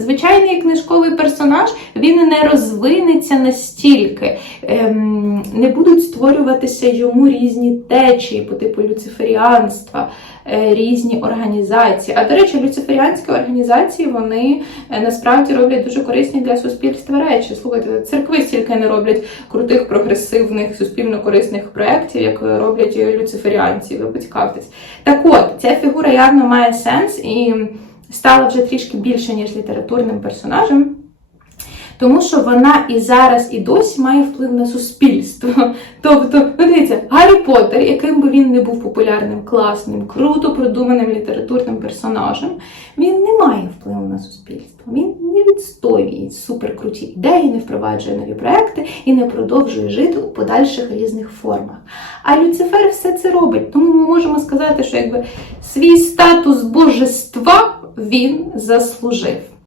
звичайний книжковий персонаж він не розвинеться настільки, ем, не будуть створюватися йому різні течії по типу люциферіанства, е, різні організації. А до речі, люциферіанські організації вони е, насправді роблять дуже корисні для суспільства речі. Слухайте, церкви стільки не роблять крутих, прогресивних, суспільно корисних проєктів, як роблять люциферіанці. Ви поцікавтесь. Так от, ця фігура явно має сенс і стала вже трішки більше, ніж літературним персонажем. Тому що вона і зараз, і досі має вплив на суспільство. Тобто, ну дивіться, Гаррі Поттер, яким би він не був популярним, класним, круто продуманим літературним персонажем, він не має впливу на суспільство. Він не відстоює суперкруті ідеї, не впроваджує нові проекти і не продовжує жити у подальших різних формах. А Люцифер все це робить. Тому ми можемо сказати, що якби свій статус божества він заслужив.